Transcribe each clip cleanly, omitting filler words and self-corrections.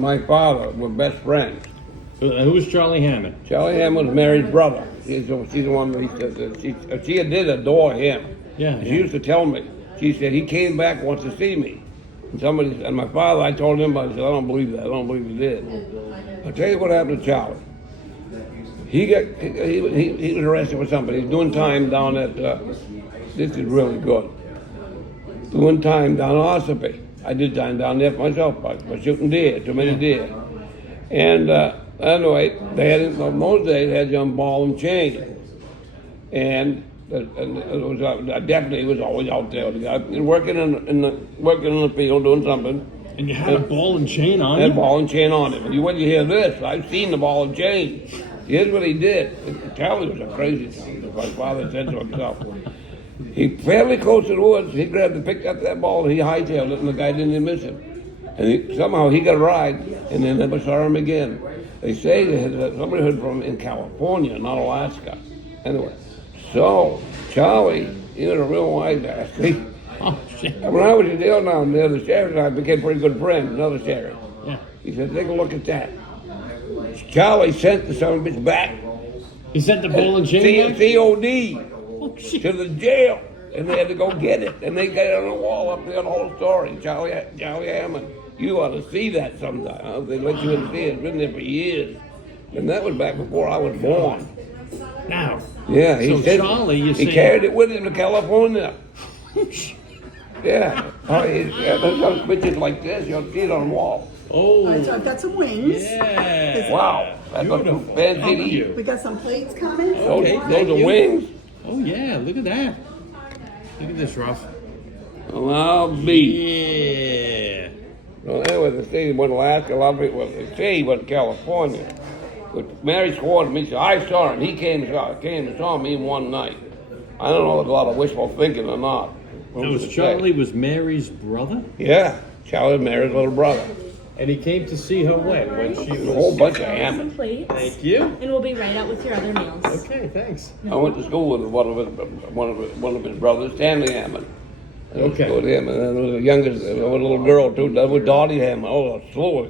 and my father were best friends. Who was Charlie Hammond? Charlie Hammond was Mary's brother. She's the one that she did adore him. Yeah. She used to tell me. She said he came back once to see me. And my father, I told him, I said, I don't believe that. I don't believe he did. I'll tell you what happened to Charlie. He was arrested for something. He's doing time down at, this is really good. Doing time down in Ossipee. I did time down there for myself by shooting deer, too many deer. And anyway, they had, in those days, they had you on ball and chain. And it was definitely was always out there. Working in the field, doing something. And you had a ball and chain on you? Had you? Ball and chain on him. When you hear this, I've seen the ball and chain. Here's what he did. Charlie was a crazy thing, as my father said to himself. He fairly close to the woods. He picked up that ball, and he hightailed it, and the guy didn't even miss him. And somehow he got a ride, and they never saw him again. They say somebody heard from him in California, not Alaska. Anyway. So, Charlie, he was a real wise guy. See? Oh, shit. When I was in jail down there, the sheriff and I became pretty good friends, another sheriff. Yeah. He said, take a look at that. Charlie sent the son of a bitch back. He sent the ball and chain back? COD Oh, shit. to the jail. And they had to go get it. And they got it on the wall up there, the whole story. Charlie Hammond. You ought to see that sometime. Huh? They let you in and see it. It's been there for years. And that was back before I was born. Now. Yeah, he carried it with him to California. Yeah. Oh, there's some pictures like this. You'll see it on the wall. Oh. All right, so I've got some wings. Yeah. Wow. That's Beautiful. Fancy to Thank you. We got some plates coming. Okay, Those are wings. Oh, yeah. Look at that. Look at this, Ruff. Well, I'll be. Yeah. Well, anyway, they say he went to Alaska. A lot of people, they say he went to California. But Mary swore to me, she said, I saw him. He came and saw me one night. I don't know if it's a lot of wishful thinking or not. Now, Charlie was Mary's brother? Yeah, Charlie was Mary's little brother. And he came to see her when she was... A whole bunch of Some Hammond. plates. Thank you. And we'll be right out with your other meals. Okay, thanks. I went to school with one of his brothers, Stanley Hammond. Okay. With him, and then there was a youngest, a little girl too, that was Dottie Hammond. Oh, slow.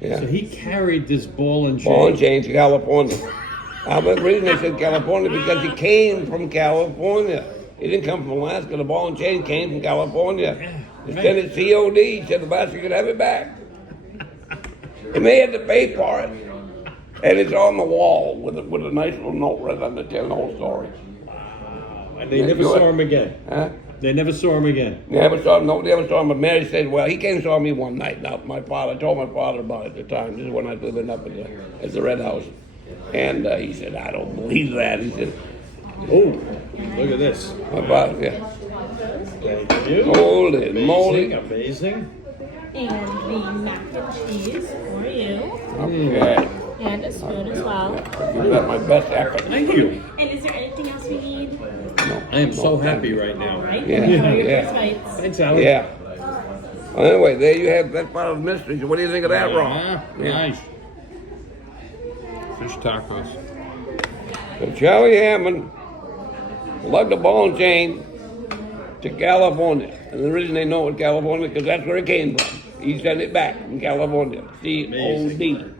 Yeah. So he carried this ball and chain. Ball and chain to California. The reason they said California because he came from California. He didn't come from Alaska. The ball and chain came from California. Yeah, They sent it COD. He said the bastard could have it back. And they had to pay for it. And it's on the wall with a nice little note right on the whole story. And they never saw him again. Huh? They never saw him again. Never saw him. Nobody ever saw him. But Mary said, well, he came and saw me one night. Now, I told my father about it at the time. This is when I was living up at the Red House. And he said, I don't believe that. He said, Oh, look at this. my father, yeah. Thank you. Holy moly. Amazing. And the mac and cheese for you. Okay. And a spoon as well. You got my best effort. Thank you. And is there anything else we need? No, I am so happy right now. Right? Yeah, Enjoy your yeah. first bites. Thanks, Alan. Yeah. Well, anyway, there you have that part of the mystery. So what do you think of that, Ron? Nice. Fish tacos. So Charlie Hammond lugged a ball and chain to California. And the reason they know it's California because that's where it came from. He sent it back from California. COD.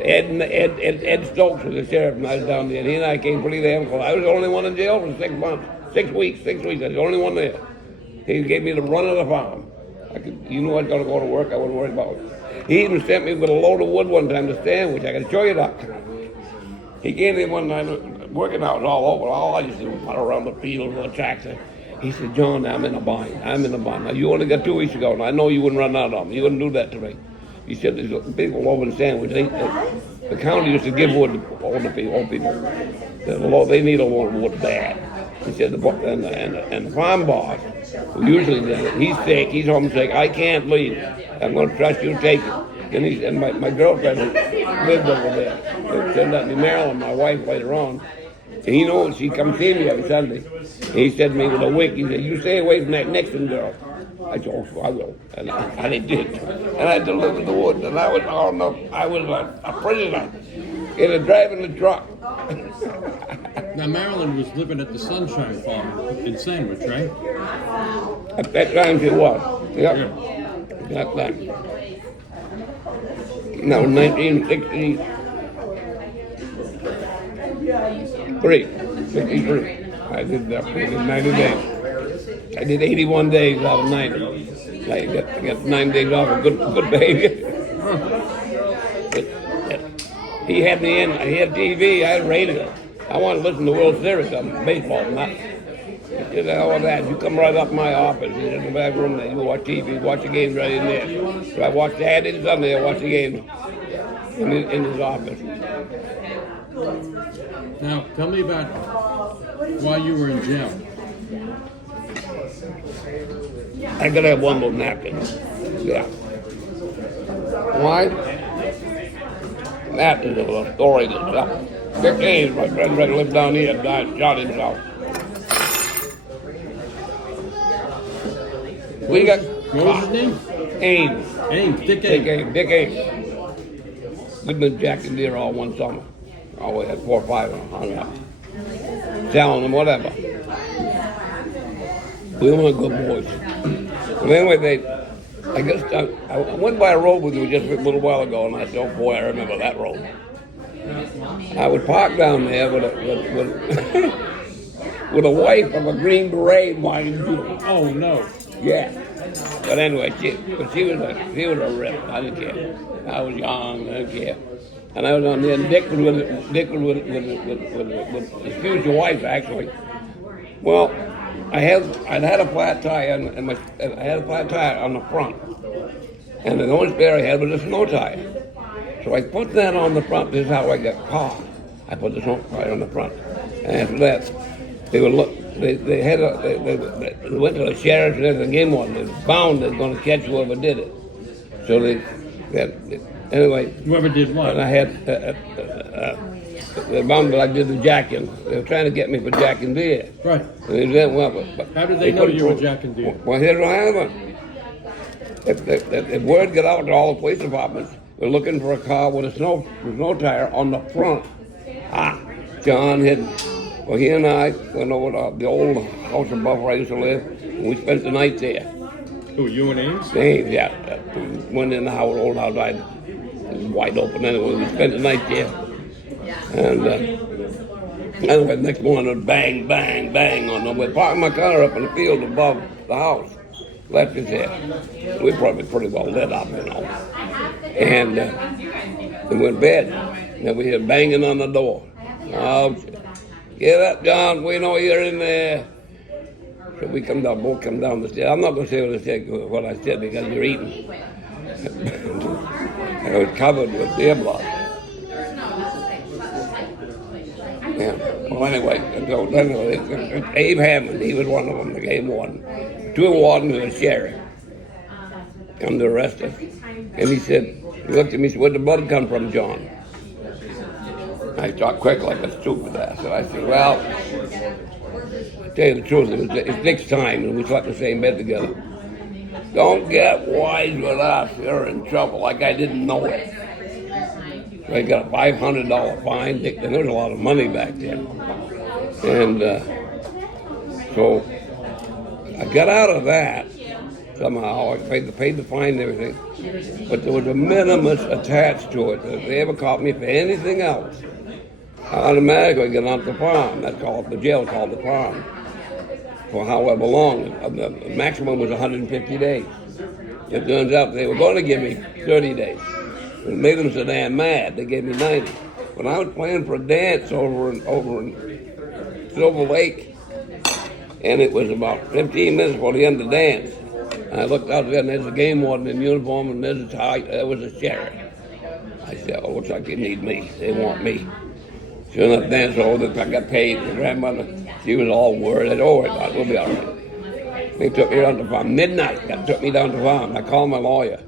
Ed Stokes was the sheriff when I was down there. And he and I came pretty damn close. I was the only one in jail for 6 months. 6 weeks. I was the only one there. He gave me the run of the farm. You knew I was going to go to work. I wasn't worried about it. He even sent me with a load of wood one time to stand, which I can show you that. He gave me one night, working out all over. All I used to do was putt around the field with a tractor. He said, John, I'm in a bind. Now, you only got 2 weeks ago, and I know you wouldn't run out of them. You wouldn't do that to me. He said, there's a big loaf and sandwich. The county used to give wood to all the people. They need a lot of wood bad. He said, and the farm boss, who usually did it, he's sick, he's homesick, I can't leave. I'm going to trust you to take it. And my girlfriend who lived over there, turned out to be Marilyn, my wife later on. And he knows she comes see me every Sunday. And he said to me with a wink, he said, you stay away from that Nixon girl. I said, oh, I will. And I did. And I delivered the wood. And I was a prisoner in a driving the truck. Now, Marilyn was living at the Sunshine Farm in Sandwich, right? At that time she was. Yep. At that time. No, 1963. 63. I did that for 90 days. I did 81 days out of 90. I got 9 days off of good behavior. But, he had me in. I had TV. I had radio. I wanted to listen to World Series on baseball, not. He said, the hell with that. You come right up my office. He's in the back room there. You watch TV, watch the games right in there. So I watched Saturday and Sunday. I watched the games in his office. Now, tell me about why you were in jail. I gotta have one more napkin. Yeah. Why? That is a story itself. Dick Ames, my friend, lived down here, died, shot himself. We got. What was his name? Ames. Ames, Dick Dick Ames. Ames. Dick Ames. We've been jacking deer all one summer. Oh, we had 4 or 5 of them hung up. Selling them, whatever. We weren't good boys. But anyway, I guess I went by a road with you just a little while ago, and I said, oh boy, I remember that road. I would park down there with with a wife of a Green Beret wine. Oh no. Yeah. But anyway, she was a rip. I didn't care. I was young. I didn't care. And I was on there. And Dick was with his future wife actually. Well, I'd had a flat tire and I had a flat tire on the front, and the only spare I had was a snow tire. So I put that on the front. This is how I got caught. I put the snow tire on the front, and after that, they would look. They went to the sheriff and the game warden. They was bound they're going to catch whoever did it. So anyway. Whoever did what? And I had the bound that I did the jacking. They were trying to get me for jacking deer. Right. And they said, well, but How did they know you were jacking deer? Well, here's what happened. If word got out to all the police departments, we're looking for a car with a snow tire on the front. John had. Well, he and I went over to the old house above where I used to live, and we spent the night there. Who, you and Ames? Ames, yeah. We went in the house, old house, it was wide open anyway. We spent the night there. And anyway, the next morning, bang, bang, bang on them. We parked my car up in the field above the house. Left it there. We probably pretty well lit up, you know. And we went to bed. And then we heard banging on the door. Oh, get up, John. We know you're in there. So we both come down the stairs. I'm not going to say what I said because you're eating. I was covered with deer blood. Yeah. Well, anyway, Abe Hammond, he was one of them, the game warden. 2 wardens and a sheriff come to arrest us. And he looked at me and said, where'd the blood come from, John? I talked quick like a stupid ass. So I said, well, to tell you the truth, it's Dick's time, and we slept in the same bed together. Don't get wise with us. You're in trouble, like I didn't know it. So I got a $500 fine, Dick, and there was a lot of money back then. And so I got out of that somehow. I paid the fine and everything. But there was a minimus attached to it. If they ever caught me for anything else, I automatically get on the farm. That's called, the jail called the farm. For however long. The maximum was 150 days. It turns out they were going to give me 30 days. It made them so damn mad. They gave me 90. When I was playing for a dance over in Silver Lake, and it was about 15 minutes before the end of the dance, and I looked out there, and there's a game warden in uniform, and there was a sheriff. I said, oh, looks like they need me. They want me. Sure enough, dance over, I got paid. My grandmother, she was all worried. I said, oh, we'll be all right. They took me down to the farm. Midnight, took me down to the farm. I called my lawyer.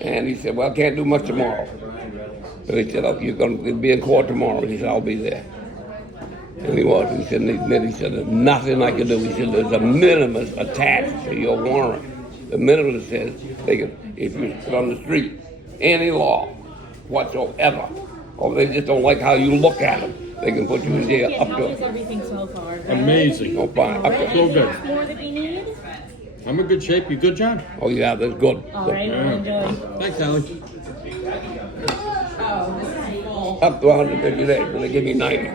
And he said, well, I can't do much tomorrow. But he said, oh, you're going to be in court tomorrow. And he said, I'll be there. And he was. He said, there's nothing I can do. He said, there's a minimus attached to your warrant. The minimus says they can, if you're on the street, any law whatsoever, or they just don't like how you look at them, they can put you in jail up to. Everything so far. Amazing. Oh, fine. Up to. So good. More that we need? I'm in good shape. You good, John? Oh yeah, that's good. All right, enjoy. Thanks, Allie. Up to 150 days, but they give me 90.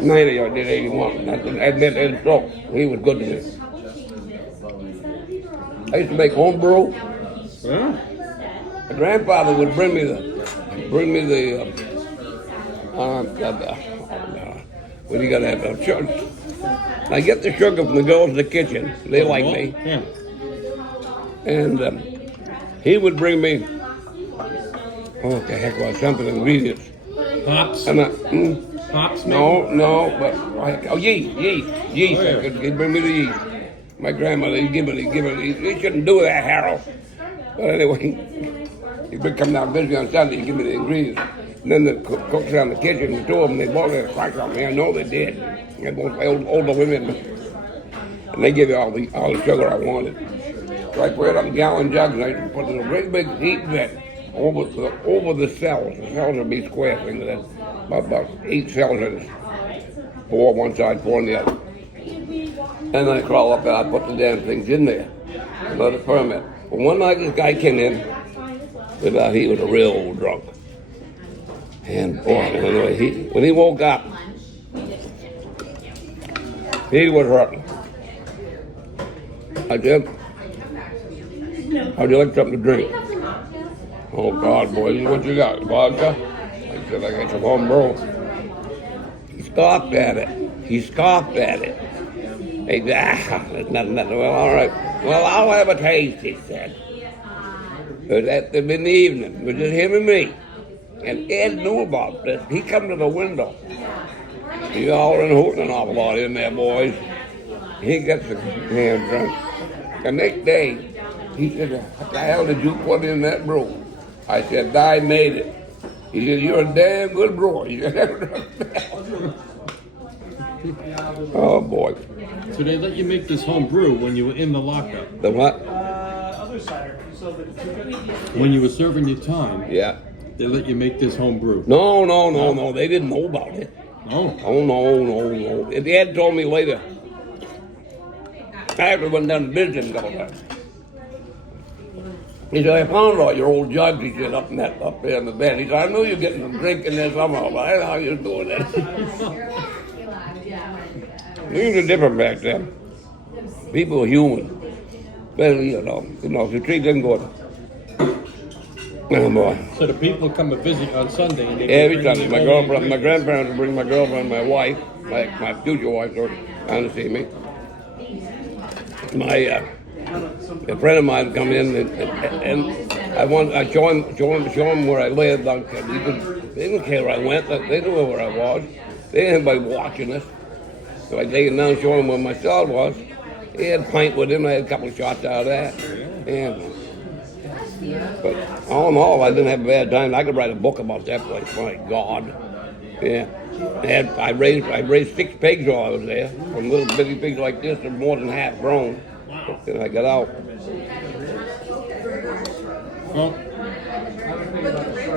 90, I did 81. That's an admit and stroke. He was good to me. I used to make home brew. Huh? My grandfather would bring me the what do you gotta have? Sugar. I get the sugar from the girls in the kitchen. They like me. Yeah. And he would bring me, what the heck was something, ingredients. Hops. And Hops, maybe? no, but yeast. Oh, yeah. He'd bring me the yeast. My grandmother, he'd give it. He shouldn't do that, Harold. But anyway, he'd come down busy on Sunday, he'd give me the ingredients. And then the cooks around the kitchen, the two of them, they both had a crack on me. I know they did. They both older women. And they give you all the sugar I wanted. So I put it up in gallon jugs and I put in a great big heat vat over the cells. The cells would be square things. That's about 8 cells in it. 4 on one side, 4 on the other. And I crawl up and I put the damn things in there and let it ferment. But one night this guy came in, and he was a real old drunk. And boy, anyway, when he woke up, he was hurting. I said, how'd you like something to drink? Oh God, boy, what you got? Vodka? I said, I got some homebrew. He scoffed at it. He said, there's nothing. Well, all right. Well, I'll have a taste, he said. But in the evening, it was just him and me. And Ed knew about this. He come to the window. He's hollering and hooting an awful lot in there, boys. He gets the damn drunk. The next day, he said, what the hell did you put in that brew? I said, I made it. He said, you're a damn good brewer. He said, oh, boy. So they let you make this home brew when you were in the lockup. The what? When you were serving your time, Yeah. they let you make this home brew. No. They didn't know about it. Oh. Oh, no. And Ed told me later. I actually went down to business a couple times. He said, I found all your old jugs, he said, up there in the bed. He said, I knew you were getting some drink in there somehow, but I don't know how you were doing that. Things were different back then. People were human. Well, you know, to treat them good. Oh, boy. So the people come to visit on Sunday. And they Every bring Sunday, their my own girlfriend, my ingredients. grandparents would bring my girlfriend, my wife, my future wife, down to see me. A friend of mine would come in and I show him where I lived. They didn't care where I went. They knew where I was. They didn't have anybody watching us. So I take him down and show him where my cell was. He had a pint with him. I had a couple of shots out of that. And, but all in all, I didn't have a bad time. I could write a book about that place. My God. Yeah. I raised 6 pigs while I was there. From little bitty pigs like this to more than half grown. Then I got out. Well,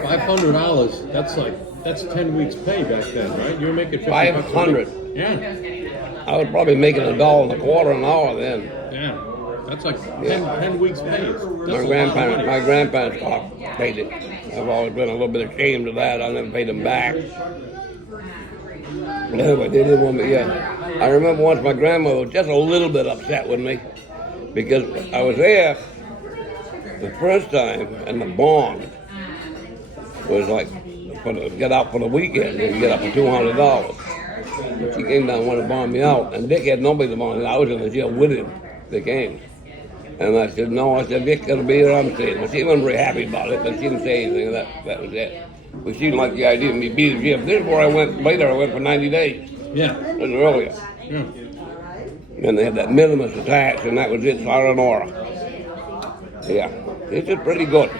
$500. That's 10 weeks' pay back then, right? You were making $50 $500. Yeah. I was probably making $1.25 an hour then. Yeah. That's like 10 weeks' pay. That's My grandparents paid it. I've always been a little bit ashamed of that. I never paid them back. Anyway, they didn't want me. Yeah, I remember once my grandmother was just a little bit upset with me because I was there the first time, and the bond was like get out for the weekend and get up for $200. She came down and wanted to bond me out, and Dick had nobody to bond me. I was in the jail with him. They came. And I said, no. I said, Dick's going to be here, I'm staying. Well, she wasn't very happy about it, but she didn't say anything. That was it. But she didn't like the idea of me being in jail. This is where I went later. I went for 90 days. Yeah. That was earlier. Yeah. And they had that minimus tax, and that was it, sayonara. Yeah. This is pretty good.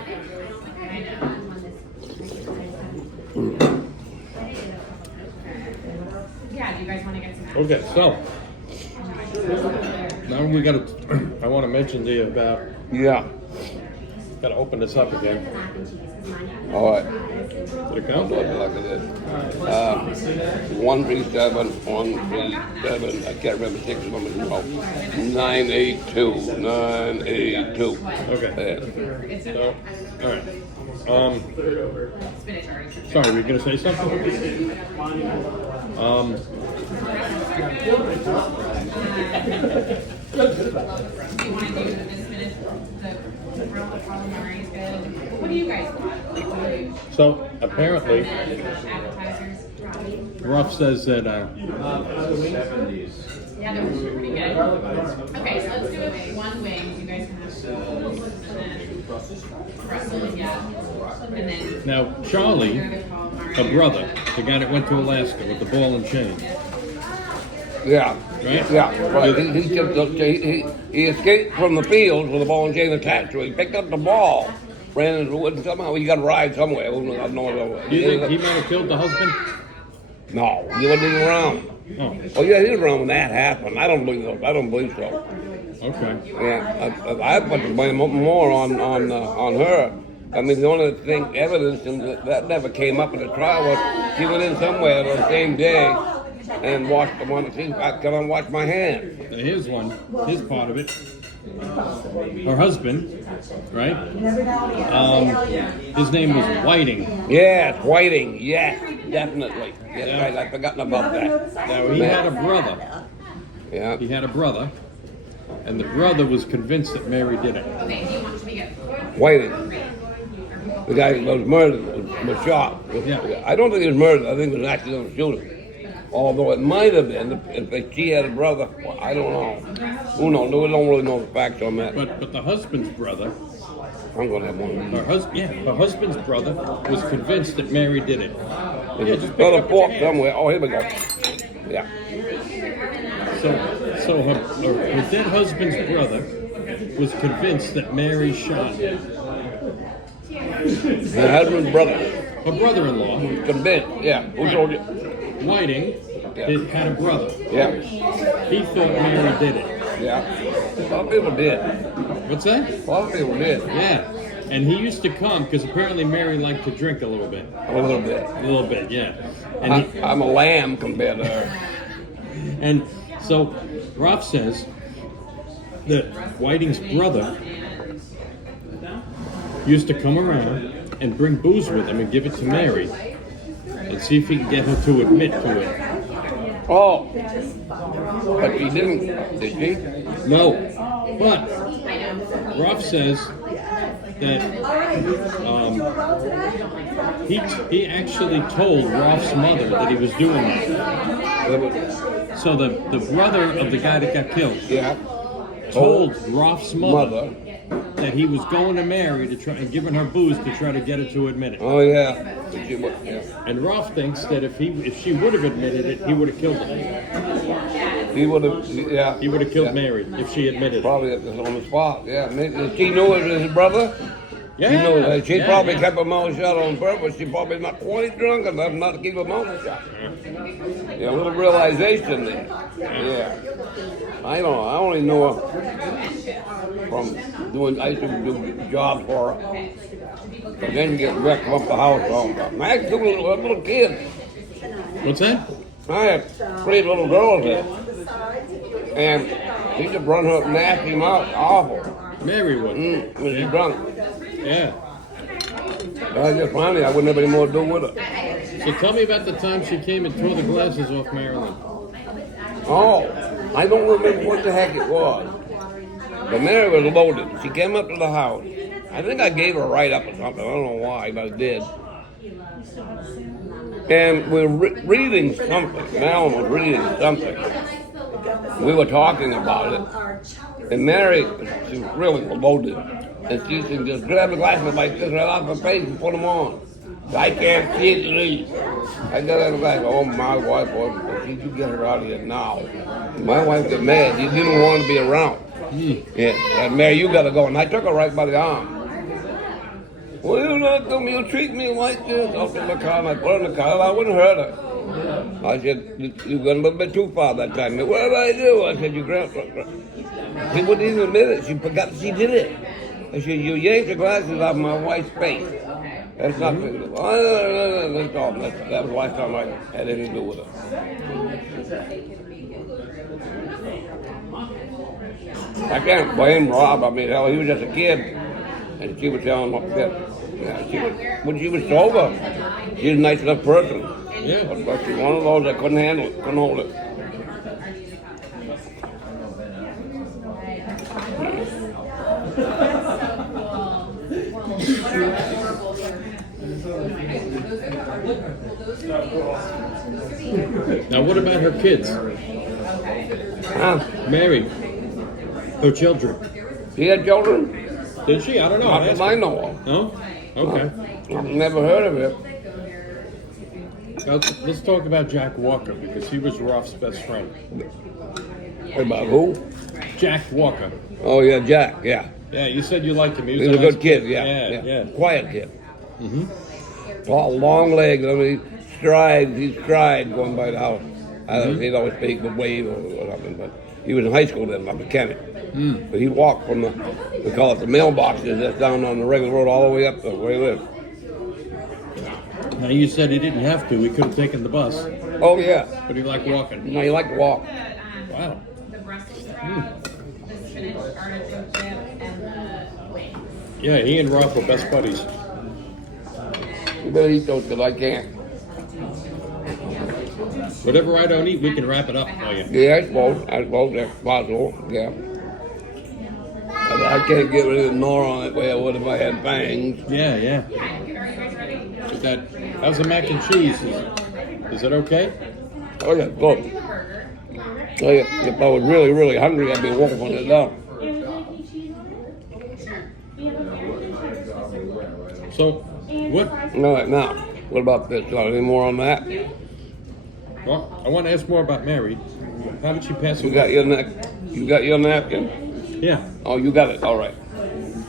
Yeah, do you guys want to get some? Okay, so now I want to mention to you about Yeah. Gotta open this up again. All right. Did it I'll do go? it like it is. 137, 137. I can't remember 6 numbers. No. 982. 982. Okay. Yeah. So, all right. Sorry, were you gonna say something? Do you want to do this minute? The calamari is good. What do you guys want? Like, what do you? So apparently, Appetizers. Ruff says that Yeah, they're pretty good. Okay, so let's do it one wing. You guys can have and then pretzels, yeah. And then now Charlie, a brother, the guy that went to Alaska with the ball and chain. Yeah. Right? Yeah, right. He escaped from the field with a ball and chain attached to it. He picked up the ball, ran into the woods, and somehow he got to ride somewhere. I don't know. Do you think he might have killed the husband? No, he wasn't even around. Oh, Oh yeah, he was around when that happened. I don't believe so. I don't believe so. okay. Yeah, I put the blame more on her. I mean, the only thing evidence and that never came up in the trial was she went in somewhere on the same day and washed the one. She come and wash my hand. Now, here's one. Here's part of it. Her husband, right? His name was Whiting. Yes, Whiting. Yes, definitely. Yes, right. I've forgotten about that. Now he had a brother. Yeah. He had a brother, and the brother was convinced that Mary did it. okay, do you want to be good? Whiting. The guy that was murdered was shot. Yeah. I don't think he was murdered. I think it was accidental shooting. Although it might have been if she had a brother. Well, I don't know. Who knows? We don't really know the facts on that. But the husband's brother, I'm gonna have one. her husband's brother was convinced that Mary did it. There's a brother fork somewhere. Oh, here we go. Yeah. So her dead husband's brother was convinced that Mary shot My husband's brother. her brother-in-law, Convinced. Yeah. Who told you? Whiting, had a brother. Yeah. He thought Mary did it. Yeah. A lot of people did. What's that? A lot of people did. Yeah. And he used to come because apparently Mary liked to drink a little bit. A little bit. A little bit, yeah. And he, I'm a lamb compared to her. and so Ralph says that Whiting's brother used to come around and bring booze with him and give it to Mary and see if he could get her to admit to it. Oh. But she didn't, did she? No. But Ralph says that he actually told Ralph's mother that he was doing that. So the brother of the guy that got killed Yeah. told Ralph's mother that he was going to Mary to try and giving her booze to try to get her to admit it. Oh yeah. She was, yeah. And Ralph thinks that if she would have admitted it, he would have killed her. He would have, yeah. He would have killed Yeah. Mary if she admitted it. Probably on the spot, yeah. Maybe she knew it was his brother. Yeah, She knew that. She yeah, probably yeah. kept her mouth shut on purpose. She probably not quite drunk enough not to keep her mouth shut. Yeah, a little realization there. Yeah. I don't know. I only know her from doing, I used to do jobs for her. But then you get wrecked from up the house all the time. I had two little kids. What's that? I had 3 little girls there. And he just run her nasty mouth, awful. Mary would. When she's drunk. Yeah. I just finally, I wouldn't have any more to do with her. So tell me about the time she came and tore the glasses off Marilyn. Oh, I don't remember what the heck it was. But Mary was loaded. She came up to the house. I think I gave her a write-up or something. I don't know why, but I did. And we were reading something. Melvin was reading something. We were talking about it. And Mary, she was really loaded. And she said, just grab the glasses like this right off her face and put them on. I can't see it to read. I got out of the glass. Oh, my wife, did you get her out of here now? My wife got mad. You didn't want to be around. Yeah, and Mary, you got to go. And I took her right by the arm. Well, you're not going to treat me like this. I'll get in the car and I put her in the car. I wouldn't hurt her. I said, you went a little bit too far that time. What did I do? I said, you grabbed her. She wouldn't even admit it. She forgot she did it. I said, you yanked the glasses off my wife's face. That's not good. That's all. That was the last time I had anything to do with it. I can't blame Rob. I mean, hell, he was just a kid. And she was telling him that when she was sober, she was a nice enough person. Yeah. But she's one of those that couldn't handle it, couldn't hold it. Now, what about her kids? Huh? Mary, her children. She had children? Did she? I don't know. Not that I know of. No? Okay. I've never heard of it. Now, let's talk about Jack Walker because he was Ralph's best friend. About who? Jack Walker. Oh, yeah, Jack, yeah. Yeah, you said you liked him. He was a nice good kid, yeah. Yeah. Quiet kid. Long legs, I mean, he stride going by the house. He'd always speak with wave or something, but he was in high school then, a mechanic. But he'd walk from we call it the mailboxes, that's down on the regular road all the way up to where he lived. Now, you said he didn't have to. He could have taken the bus, Oh, yeah. but he liked walking. No, he liked to walk. Wow. The Brussels sprouts, the spinach artichoke dip, and the wings. Yeah, he and Ralph were best buddies. You better eat those because I can't. Whatever I don't eat, we can wrap it up for you. Yeah, I suppose that's possible, yeah. I can't get rid of the gnaw on it the way I would if I had fangs. Yeah. Are you guys ready? Is that, how's the mac and cheese? Is it okay? Oh, yeah, good. Oh, yeah. If I was really, really hungry, I'd be wolfing it up. So, what? All right, now, what about this? Any more on that? Well, I want to ask more about Mary. How did she pass You away? got your napkin? Yeah. Oh, you got it. All right.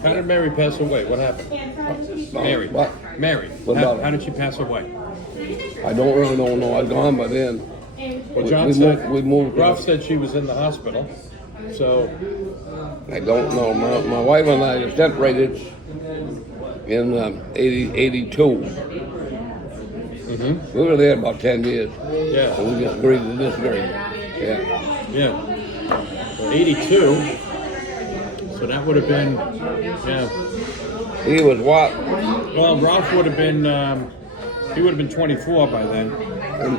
How did Mary pass away? What happened? Mary. What? Mary. What about How her? did she pass away? I don't really know. I was gone by then. Well, We- John we said. moved- we moved- Ralph said she was in the hospital. So, I don't know. My wife and I are separated in 82. We were there about 10 years. yeah. So we just agreed to disagree. Yeah. Yeah. 82. So that would have been, yeah. He was what? Well, Ralph would have been, he would have been 24 by then.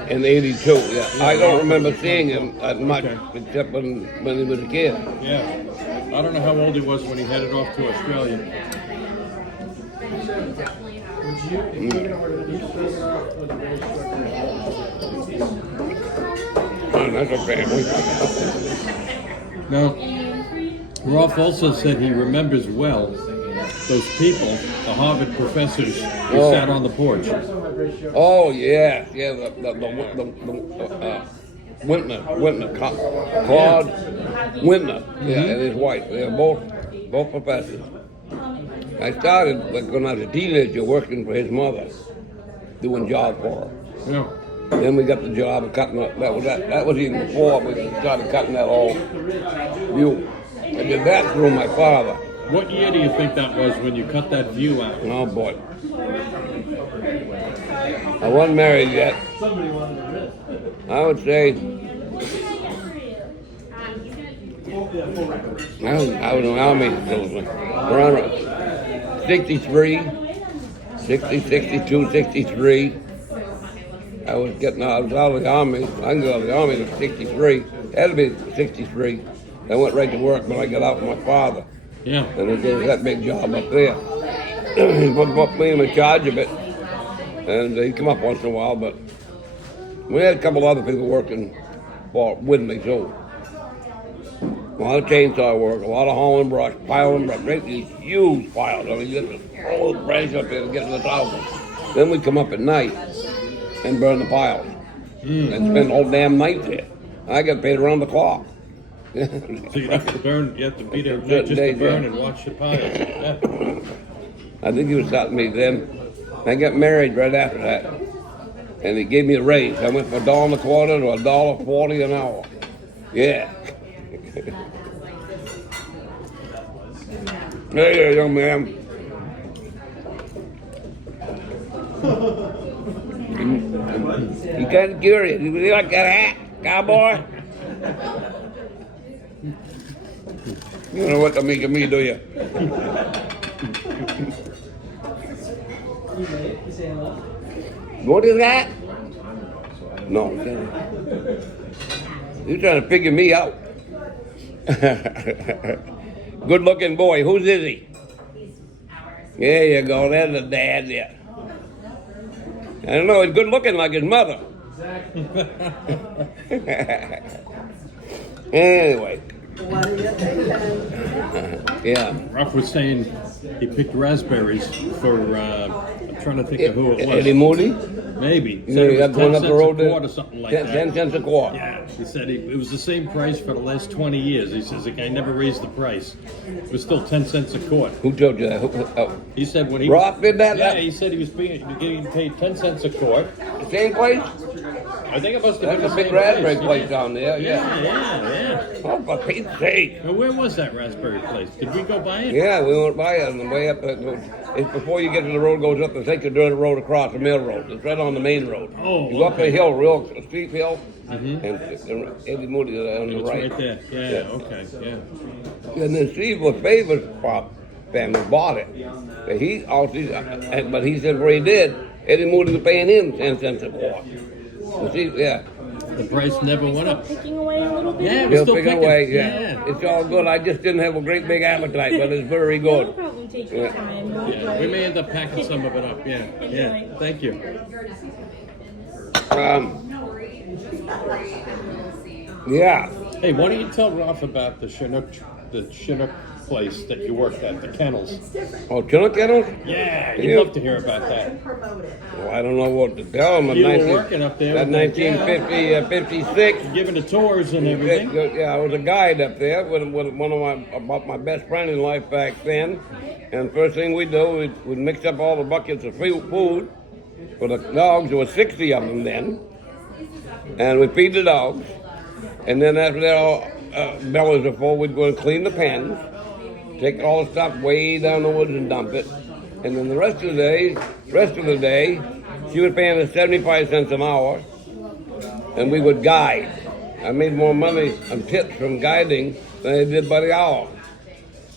In 82, yeah. I don't remember seeing him that much, except when he was a kid. Yeah. I don't know how old he was when he headed off to Australia. Oh, that's a family. Now, Ralph also said he remembers well those people, the Harvard professors who Oh. sat on the porch. Oh, yeah. Yeah, the Wintner, Claude Wintner, yeah, and his wife. They're both professors. I started when I was a teenager working for his mother, doing jobs for her. Yeah. Then we got the job of cutting that. That was even before we started cutting that whole view. I did that through my father. What year do you think that was when you cut that view out? Oh boy. I wasn't married yet. I would say I was in the Army around 63, 60, 62, 63. I was out of the Army. I can go out of the Army in 63. Had to be 63. I went right to work when I got out with my father. Yeah. And he gave us that big job up there. He put me in charge of it. And he'd come up once in a while, but we had a couple other people working with me too. A lot of chainsaw work, a lot of hauling brush, piling brush, make these huge piles. I mean, just throw the branch up there to get to the top of them. Then we'd come up at night and burn the piles. And spend the whole damn night there. I got paid around the clock. So you have to burn, you have to be there Certain just to days, burn yeah. and watch the piles. Yeah. I think he was starting me then. I got married right after that. And he gave me a raise. I went from $1.25 to $1.40 an hour. Yeah. Hey there, young man. You kind of curious. You like that hat, cowboy? You don't know what to make of me, do you? What is that? No. You're trying to figure me out. Good looking boy. Whose is he? There you go. That's the dad there. I don't know. He's good looking like his mother. Anyway. What do you think? Yeah. Ruff was saying he picked raspberries for, I'm trying to think of who it was. Eddie Moody? Maybe. You Said it got was going 10 up the cents a road quart there? or something like 10 that. cents a quart. Yeah, he said it was the same price for the last 20 years. He says the guy never raised the price. It was still 10 cents a quart. Who told you that? Oh. He said when he Roth did that? Yeah, he said he was getting paid 10 cents a quart. The same place? I think it must have been That's the a big same raspberry place. place down there. Yeah. Yeah. Oh, for Pete's sake. Now, where was that raspberry place? Did we go by it? Yeah, we went by it on the way up. It's before you get to the road, goes up the second dirt road across the mill road. It's right on the main road. Oh, You go up okay. a hill, real steep hill, and Eddie Moody on the It's right. right there. Yeah, okay, yeah. And then Steve LaFavor's family bought it. But he also, but he said where he did, Eddie Moody was paying him 10 cents a quart. And Steve, yeah. The price never went up. Picking away a little bit. Yeah, we're Still still picking picking. away, yeah. It's all good. I just didn't have a great big appetite, but it's very No good. problem. Take your time. Don't Yeah, we worry. may end up packing some of it up. Yeah, yeah. Thank you. Yeah. Hey, why don't you tell Ralph about the Chinook place that you worked at, the kennels? Oh, Chinook kennels? Yeah, he'd Yeah. love to hear about that. Promote it. Well, I don't know what to tell them. You were working up there That with that gal. 1956. Giving the tours and everything. Yeah, I was a guide up there with one of my best friend in life back then. And first thing we do, we'd mix up all the buckets of food for the dogs. There were 60 of them then. And we'd feed the dogs. And then after that, all bellies are full, we'd go and clean the pens. Take all the stuff way down the woods and dump it. And then the rest of the day, she was paying us 75 cents an hour. And we would guide. I made more money on tips from guiding than I did by the hour.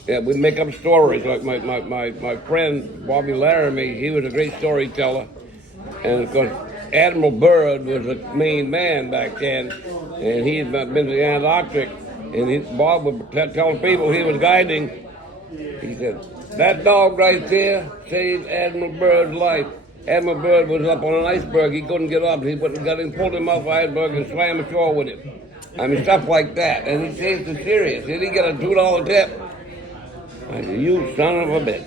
Yeah, we'd make up stories. Like my friend Bobby Laramie, he was a great storyteller. And of course, Admiral Byrd was the main man back then. And he had been to the Antarctic. And Bob would tell people he was guiding. He said, that dog right there saved Admiral Byrd's life. Admiral Byrd was up on an iceberg. He couldn't get up. He pulled him off the iceberg and swam ashore with him. I mean, stuff like that. And he says it's serious. Did he get a $2 tip? I said, you son of a bitch.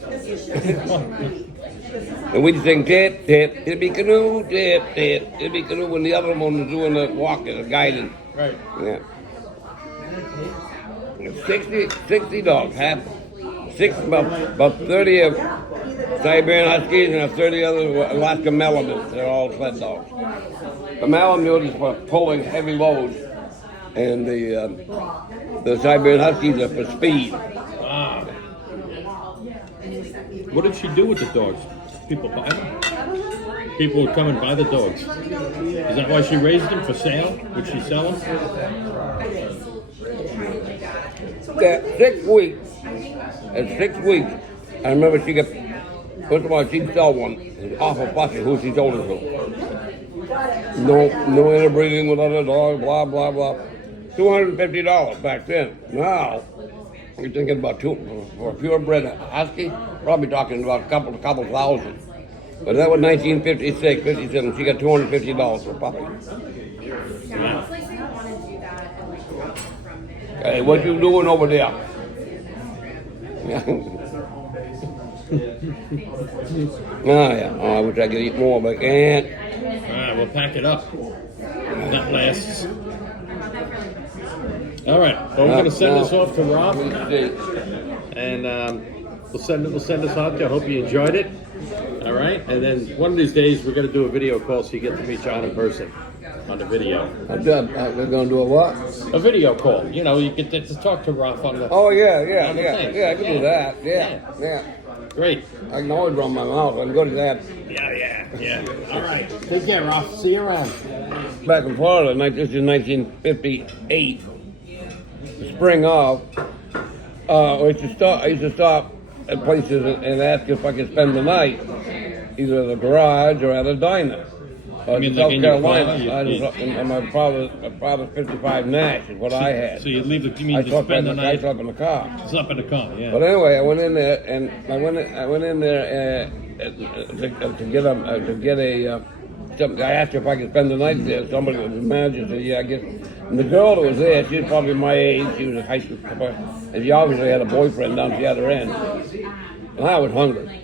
And we'd sing tip, tip, tippy canoe, tip, tip, tippy canoe, when the other one was doing the walking, the guiding. Right. Yeah. 60 dogs, about 30 of Siberian Huskies and 30 other Alaska Malamutes. They're all sled dogs. The Malamute is for pulling heavy loads, and the Siberian Huskies are for speed. Ah. What did she do with the dogs? People buy them? People would come and buy the dogs. Is that why she raised them for sale? Would she sell them? At 6 weeks, I remember she got, first of all, she'd sell one. It was awful fussy who she sold it to. No interbreeding with other dogs, blah, blah, blah. $250 back then. Now, you're thinking about for a purebred husky, probably talking about a couple thousand. But that was 1956, 57. She got $250 for a puppy. Hey, what you doing over there? Yeah. Oh, I wish I could eat more, but I can't. All right, we'll pack it up. That lasts. All right, well, we're going to send this off to Rob, and we'll send this out to you. I hope you enjoyed it. All right, and then one of these days we're going to do a video call so you get to meet John in person. on the video. We're gonna do a what? A video call. You know, you get to talk to Ralph on the. Oh yeah. thing. I can do that. Yeah. Great. I can always run my mouth. I'm good at that. Yeah. All right. Take care, Ralph. See you around. Back in Florida, this is 1958, the spring of. I used to stop at places and ask if I could spend the night, either at a garage or at a diner. You mean South like in your Carolina. car? And my father's 55 Nash is what I had. So you leave the. You mean I to slept spend the I night? slept in the car. Slept in the car. Yeah. But anyway, I went in there and I went in there to get a. Something. I asked her if I could spend the night there. Somebody, the manager, said, "Yeah, I guess." And the girl that was there, she was probably my age. She was a high school, and she obviously had a boyfriend down the other end. And I was hungry,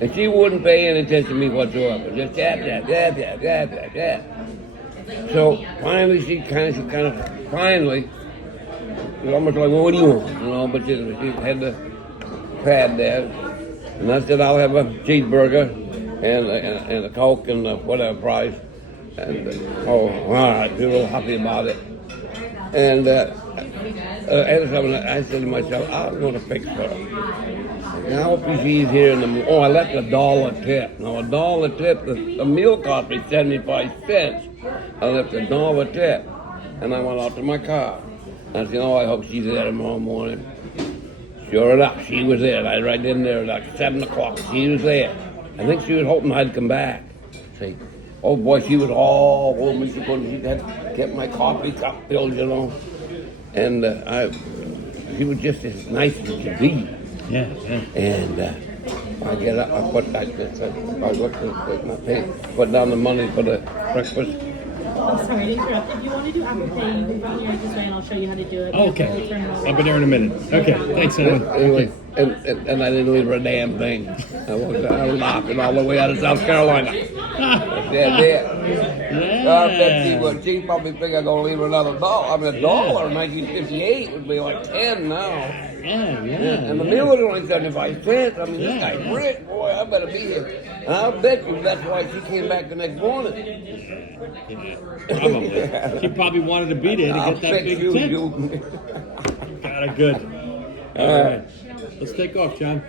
and she wouldn't pay any attention to me whatsoever. Just that. So finally, she kind of finally, it was almost like, "Well, what do you want?" You know, but she had the pad there, and I said, "I'll have a cheeseburger and a Coke and whatever price." And all right, we were real happy about it. And I said to myself, I'm going to fix her. And I hope she's here in the morning. Oh, I left $1 tip. Now, $1 tip, the meal cost me 75 cents. I left $1 tip. And I went out to my car. And I said, I hope she's there tomorrow morning. Sure enough, she was there. I was right in there like 7 o'clock. She was there. I think she was hoping I'd come back. See, oh boy, she was all over me. She had kept my coffee cup filled, you know. And she was just as nice as she could be. Yeah. And I get up, I looked at my pay, put down the money for the breakfast. Oh, sorry to interrupt. If you want to do Apple Pay, you can come here this way and I'll show you how to do it. Okay. I'll be there in a minute. Okay. Thanks, Alan. Anyway, and I didn't leave her a damn thing. I was laughing all the way out of South Carolina. I bet she would. She probably think I'm going to leave her another $1. I mean, $1 in 1958 would be like 10 now. Yeah. And the meal was only 75 cents. I mean, this guy's rich. Boy, I better be here. And I'll bet you that's why she came back the next morning. Probably. She probably wanted to be there to get that big tip. Got it good. All right. Let's take off, John.